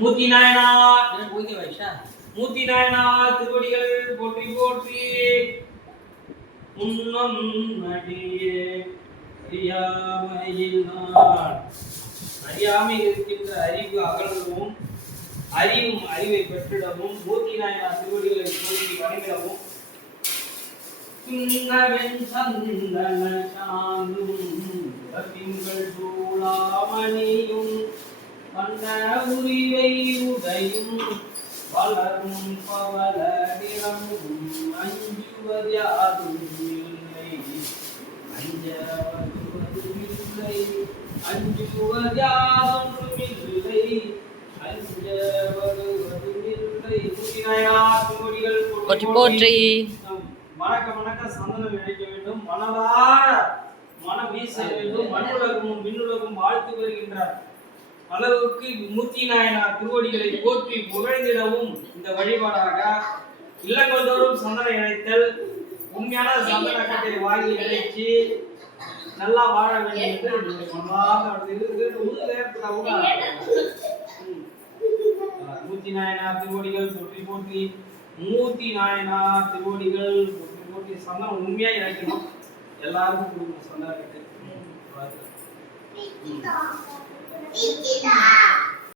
மூர்த்தி நாயனார் போய்க்க வைஷா மூர்த்தி நாயனார் திருவடிகள் போற்றி போற்றி. முன்னம் அடியே அறியாமையினால் அறியாமை இருக்கின்ற அறிவு அகலவும் அறிவும் அறிவை பெற்றிடவும் மூர்த்தி நாயனார் திருவடிகளை போற்றி வணங்கிடவும். சந்தன சாந்தும் திங்கள் சூளாமணியும் வண்ண உரிவை உடையும் வளரும் பவள நிறமும் அஞ்சுவதும் இல்லை அஞ்சுவதும் இல்லை அஞ்சுவதும் இல்லை அஞ்சுவதும் இல்லை. போற்றி போற்றி. வணக்க வணக்க சந்தனம் இழைக்க வேண்டும், மனதார மனம் வீச வேண்டும், மண்ணுலகமும் விண்ணுலகும் வாழ்த்து வருகின்றார் அளவுக்கு மூர்த்தி நாயனார் திருவடிகளை போற்றி புகழ்ந்திடவும் இந்த வழிபாடாக இல்லங்கள் தோறும் சந்தனம் இழைத்தல், உண்மையான சந்தன கட்டை வாங்கி இழைச்சி நல்லா வாழ வேண்டும் என்று மூர்த்தி நாயனார் திருவடிகள் போற்றி போற்றி. மூர்த்தி நாயனார் திருவடிகள் போற்றி போற்றி. சந்தனம் உண்மையா இழைக்கணும், எல்லாருக்கும் கொடுக்கணும் சந்தன கட்டை.